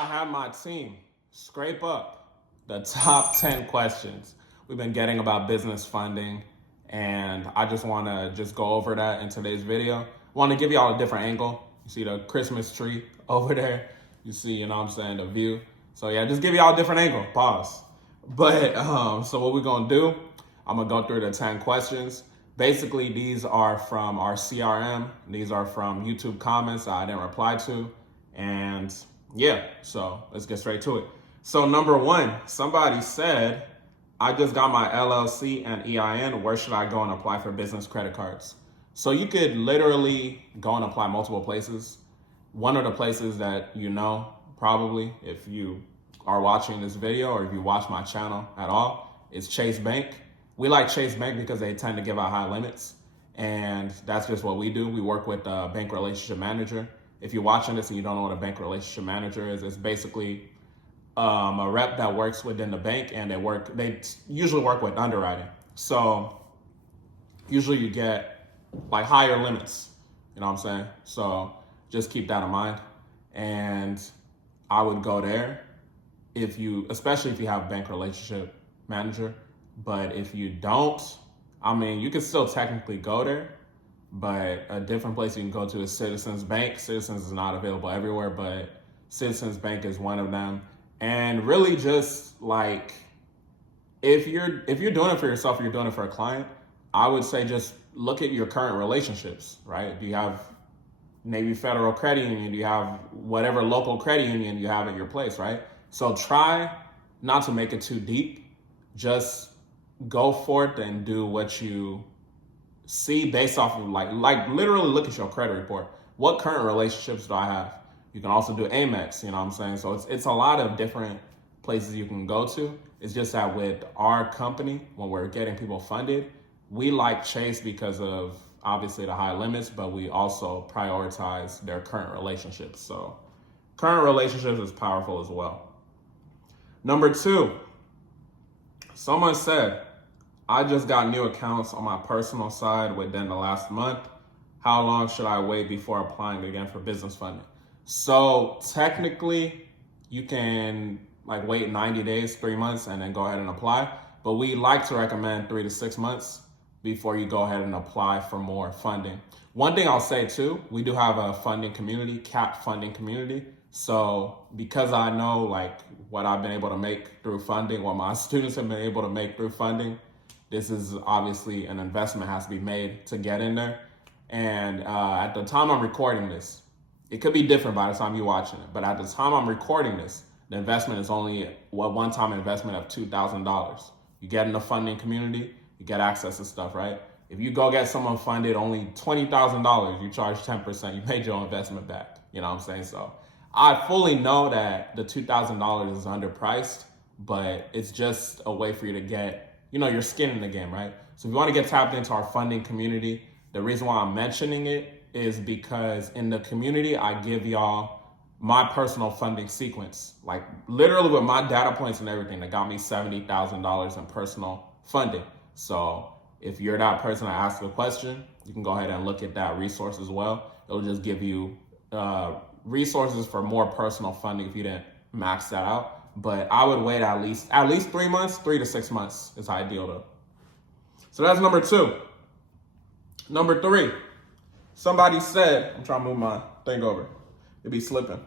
I have my team scrape up the top 10 questions we've been getting about business funding. And I just want to go over that in today's video. Want to give y'all a different angle. You see the Christmas tree over there. You see, you know what I'm saying, the view. So yeah, just give y'all a different angle. Pause. But so what we're going to do, I'm going to go through the 10 questions. Basically, these are from our CRM. These are from YouTube comments that I didn't reply to. And yeah, so let's get straight to it. So number one, somebody said, I just got my LLC and EIN. Where should I go and apply for business credit cards? So you could literally go and apply multiple places. One of the places that you know, probably, if you are watching this video or if you watch my channel at all, is Chase Bank. We like Chase Bank because they tend to give out high limits. And that's just what we do. We work with a bank relationship manager. If you're watching this and you don't know what a bank relationship manager is, it's basically a rep that works within the bank, and they usually work with underwriting. So usually you get like higher limits, you know what I'm saying? So just keep that in mind. And I would go there especially if you have a bank relationship manager. But if you don't, I mean, you can still technically go there, but a different place you can go to is Citizens Bank. Citizens is not available everywhere, but Citizens Bank is one of them. And really just like, if you're doing it for yourself, or you're doing it for a client, I would say just look at your current relationships, right? Do you have maybe Federal Credit Union? Do you have whatever local credit union you have at your place, right? So try not to make it too deep. Just go forth and do what you see based off of like literally look at your credit report. What current relationships do I have? You can also do Amex, you know what I'm saying? So it's a lot of different places you can go to. It's just that with our company, when we're getting people funded, we like Chase because of obviously the high limits, but we also prioritize their current relationships. So current relationships is powerful as well. Number two, someone said, I just got new accounts on my personal side within the last month. How long should I wait before applying again for business funding? So technically you can like wait 90 days, 3 months, and then go ahead and apply. But we like to recommend 3 to 6 months before you go ahead and apply for more funding. One thing I'll say too, we do have a funding community, capped funding community. So because I know like what I've been able to make through funding, what my students have been able to make through funding, this is obviously an investment has to be made to get in there. And at the time I'm recording this, it could be different by the time you're watching it, but at the time I'm recording this, the investment is only a one-time investment of $2,000. You get in the funding community, you get access to stuff, right? If you go get someone funded only $20,000, you charge 10%, you made your investment back. You know what I'm saying? So I fully know that the $2,000 is underpriced, but it's just a way for you to get, your skin in the game, right? So if you want to get tapped into our funding community, the reason why I'm mentioning it is because in the community, I give y'all my personal funding sequence, like literally with my data points and everything that got me $70,000 in personal funding. So if you're that person that asked a question, you can go ahead and look at that resource as well. It'll just give you resources for more personal funding if you didn't max that out. But I would wait at least 3 months, 3 to 6 months is ideal though. So that's number two. Number three, somebody said, I'm trying to move my thing over. It'd be slipping.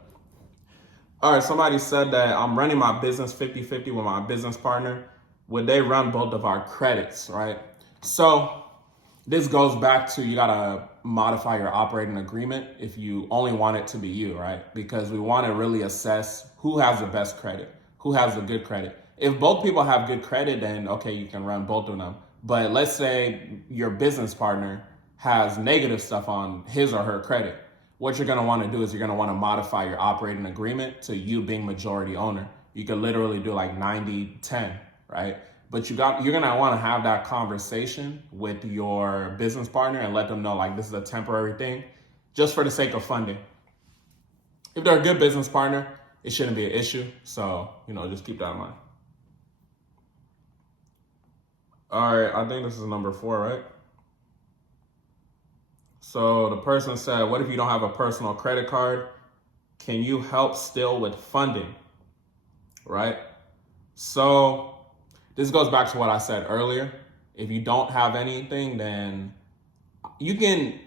All right, somebody said that I'm running my business 50-50 with my business partner. Would they run both of our credits, right? So this goes back to you gotta modify your operating agreement if you only want it to be you, right? Because we wanna really assess who has the best credit, who has the good credit. If both people have good credit, then okay, you can run both of them. But let's say your business partner has negative stuff on his or her credit. What you're gonna wanna do is you're gonna wanna modify your operating agreement to you being majority owner. You could literally do like 90-10, right? But you're gonna wanna have that conversation with your business partner and let them know like this is a temporary thing, just for the sake of funding. If they're a good business partner, it shouldn't be an issue. So, just keep that in mind. All right, I think this is number 4, right? So the person said, what if you don't have a personal credit card? can you help still with funding, right? So this goes back to what I said earlier. If you don't have anything, then you can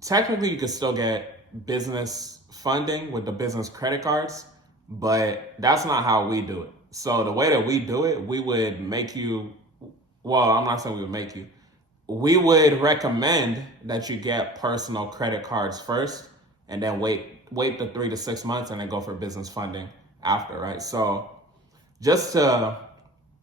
still get business funding with the business credit cards, but that's not how we do it. So the way that we do it, we would make you, well, I'm not saying we would make you, we would recommend that you get personal credit cards first and then wait the 3 to 6 months and then go for business funding after, right? So just to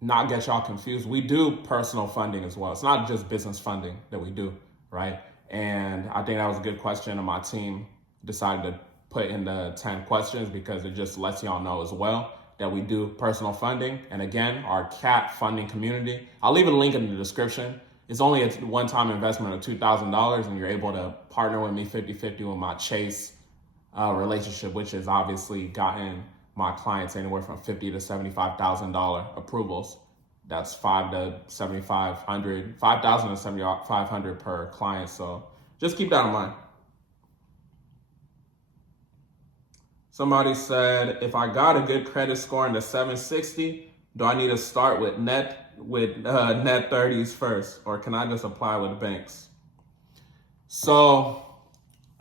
not get y'all confused, we do personal funding as well. It's not just business funding that we do, right? And I think that was a good question, and my team decided to put in the 10 questions because it just lets y'all know as well that we do personal funding. And again, our CAT funding community, I'll leave a link in the description. It's only a one-time investment of $2,000, and you're able to partner with me 50-50 with my Chase relationship, which has obviously gotten my clients anywhere from $50,000 to $75,000 approvals. That's $5,000 to $7,500 per client. So just keep that in mind. Somebody said, if I got a good credit score in the 760, do I need to start with net 30s first, or can I just apply with banks? So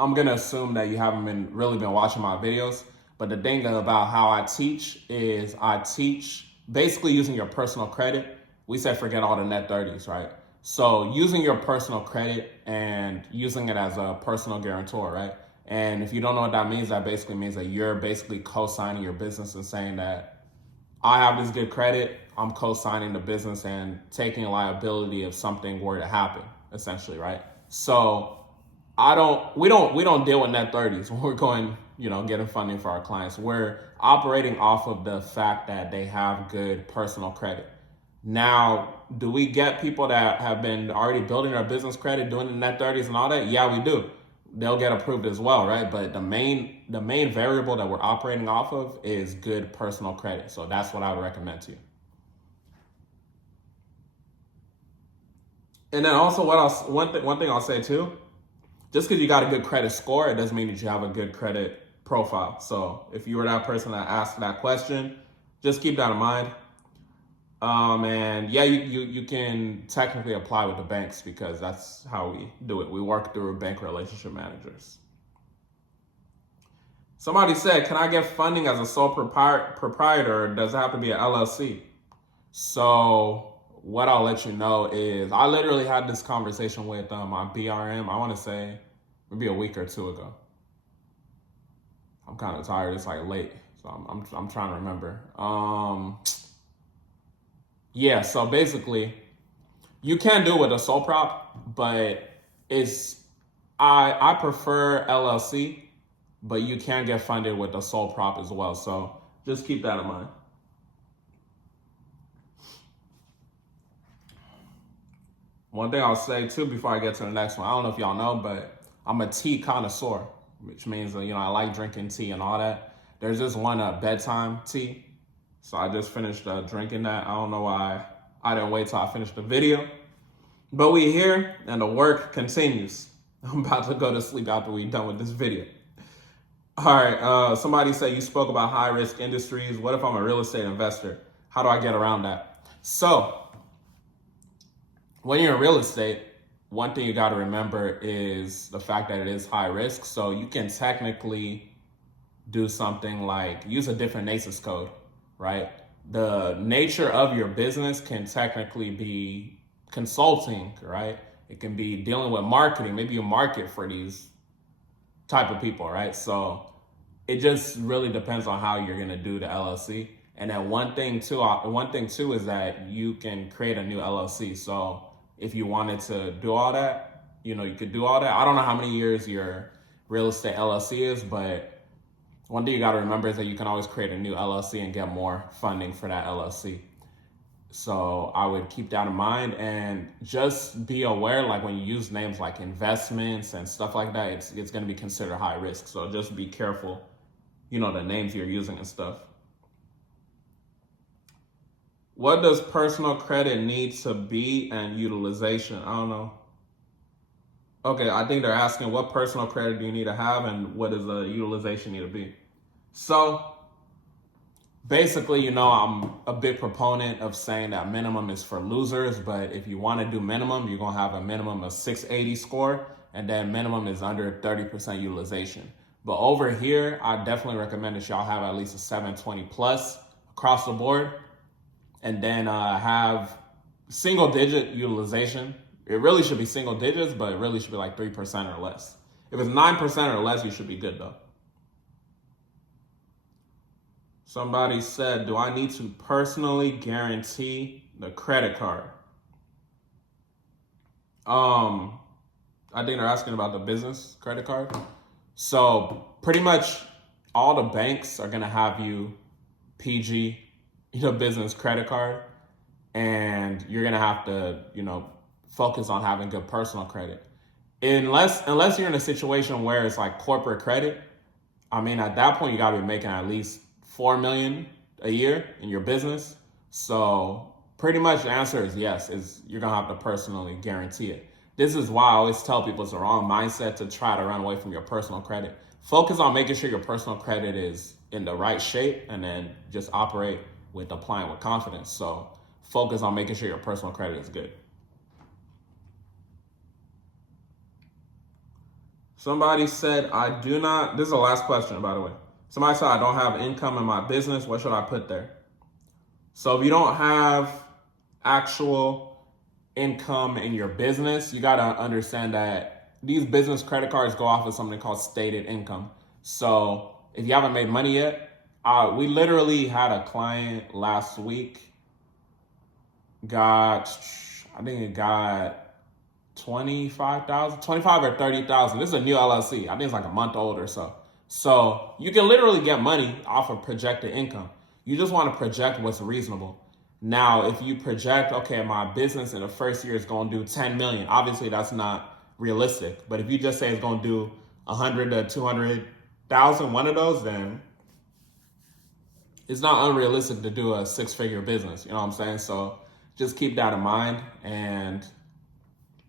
I'm gonna assume that you haven't really been watching my videos, but the thing about how I teach is I teach basically using your personal credit. We said forget all the net 30s, right? So using your personal credit and using it as a personal guarantor, right? And if you don't know what that means, that basically means that you're basically co-signing your business and saying that I have this good credit, I'm co-signing the business and taking liability if something were to happen, essentially, right? So we don't deal with net 30s when we're going, getting funding for our clients. We're operating off of the fact that they have good personal credit. Now, do we get people that have been already building their business credit, doing the net 30s and all that? Yeah, we do. They'll get approved as well, right? But the main variable that we're operating off of is good personal credit. So that's what I would recommend to you. And then also one thing I'll say too, just because you got a good credit score, it doesn't mean that you have a good credit profile. So if you were that person that asked that question, just keep that in mind. And yeah, you can technically apply with the banks because that's how we do it. We work through bank relationship managers. Somebody said, can I get funding as a sole proprietor, or does it have to be an LLC? So what I'll let you know is I literally had this conversation with my BRM, I want to say maybe a week or two ago. I'm kind of tired. It's like late, so I'm trying to remember. Yeah, so basically, you can do it with a sole prop, but I prefer LLC, but you can get funded with a sole prop as well. So just keep that in mind. One thing I'll say too before I get to the next one, I don't know if y'all know, but I'm a tea connoisseur, which means I like drinking tea and all that. There's this one bedtime tea. So I just finished drinking that. I don't know why I didn't wait till I finished the video. But we here and the work continues. I'm about to go to sleep after we're done with this video. All right, somebody said you spoke about high risk industries. What if I'm a real estate investor? How do I get around that? So when you're in real estate, one thing you got to remember is the fact that it is high risk. So you can technically do something like use a different NAICS code, right? The nature of your business can technically be consulting, right? It can be dealing with marketing. Maybe you market for these type of people, right? So it just really depends on how you're gonna do the LLC. And then one thing too is that you can create a new LLC. So if you wanted to do all that, you could do all that. I don't know how many years your real estate LLC is, but one thing you got to remember is that you can always create a new LLC and get more funding for that LLC. So I would keep that in mind and just be aware, like when you use names like investments and stuff like that, it's going to be considered high risk. So just be careful, the names you're using and stuff. What does personal credit need to be and utilization? I don't know. Okay, I think they're asking what personal credit do you need to have and what does the utilization need to be? So basically, you know, I'm a big proponent of saying that minimum is for losers, but if you want to do minimum, you're going to have a minimum of 680 score, and then minimum is under 30% utilization. But over here, I definitely recommend that y'all have at least a 720 plus across the board, and then have single digit utilization. It really should be single digits, but it really should be like 3% or less. If it's 9% or less, you should be good though. Somebody said, do I need to personally guarantee the credit card? I think they're asking about the business credit card. So pretty much all the banks are gonna have you PG, business credit card, and you're gonna have to, focus on having good personal credit. Unless you're in a situation where it's like corporate credit, I mean, at that point you gotta be making at least $4 million a year in your business. So pretty much the answer is yes, is you're gonna have to personally guarantee it. This is why I always tell people it's the wrong mindset to try to run away from your personal credit. Focus on making sure your personal credit is in the right shape, and then just operate with applying with confidence. So focus on making sure your personal credit is good. Somebody said, I do not, this is the last question, by the way. Somebody said, I don't have income in my business. What should I put there? So if you don't have actual income in your business, you got to understand that these business credit cards go off of something called stated income. So if you haven't made money yet, we literally had a client last week got 25,000, 25 or 30,000. This is a new LLC. I think it's like a month old or so. So you can literally get money off of projected income. You just want to project what's reasonable. Now, if you project, okay, my business in the first year is going to do 10 million, obviously that's not realistic. But if you just say it's going to do 100 to 200,000, one of those, then it's not unrealistic to do a 6-figure business. You know what I'm saying? So just keep that in mind. And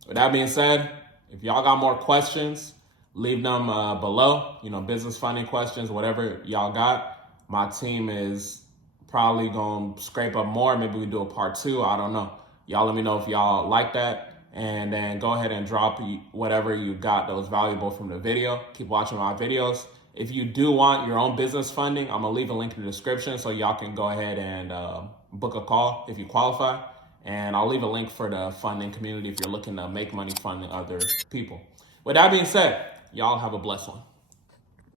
with that being said, if y'all got more questions, leave them below. Business funding questions, whatever y'all got. My team is probably going to scrape up more. Maybe we do a part 2. I don't know. Y'all let me know if y'all like that. And then go ahead and drop whatever you got that was valuable from the video. Keep watching my videos. If you do want your own business funding, I'm going to leave a link in the description so y'all can go ahead and book a call if you qualify. And I'll leave a link for the funding community if you're looking to make money funding other people. With that being said, y'all have a blessed one.